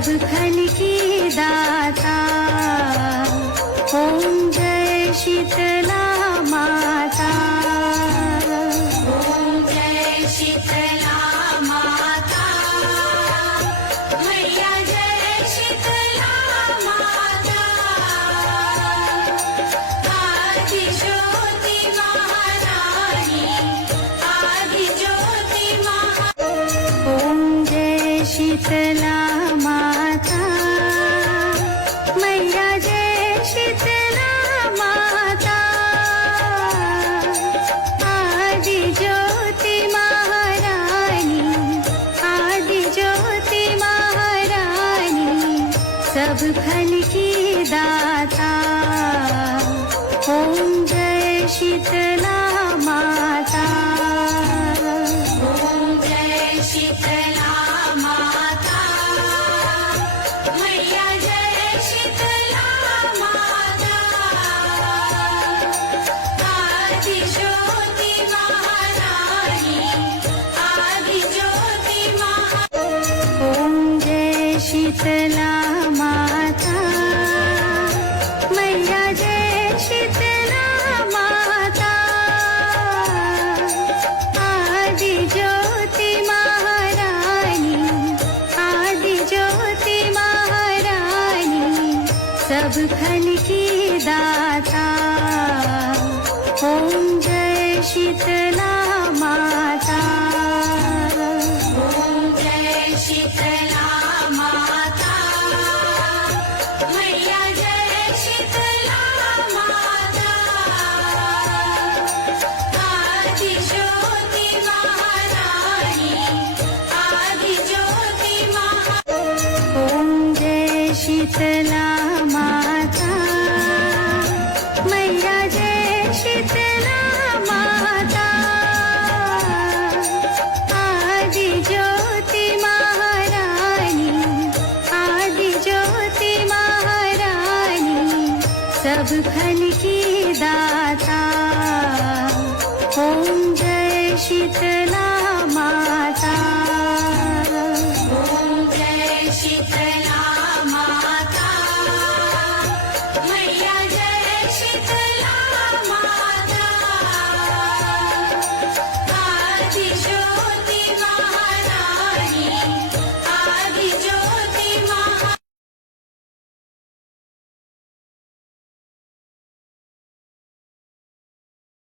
सब फल की दाता। ओम जय शीतला माता। ओम जय शीतला माता। मैया जय शीतला माता। आदि ज्योति महारानी, आदि ज्योति ओम जय शीतला माता। मैया जय शीतला माता। आदि ज्योति महारानी, आदि ज्योति महारानी, सब फल की दाता। ओम जय शीतला माता। ओम जय शीतला माता। मैया जय शीतला माता। आदि ज्योति महारानी, आदि ज्योति ओम जय शीतला माता। मैया जय शीतला माता। आदि ज्योति महारानी, आदि ज्योति महारानी, सब फल की दाता। ओम जय शीतला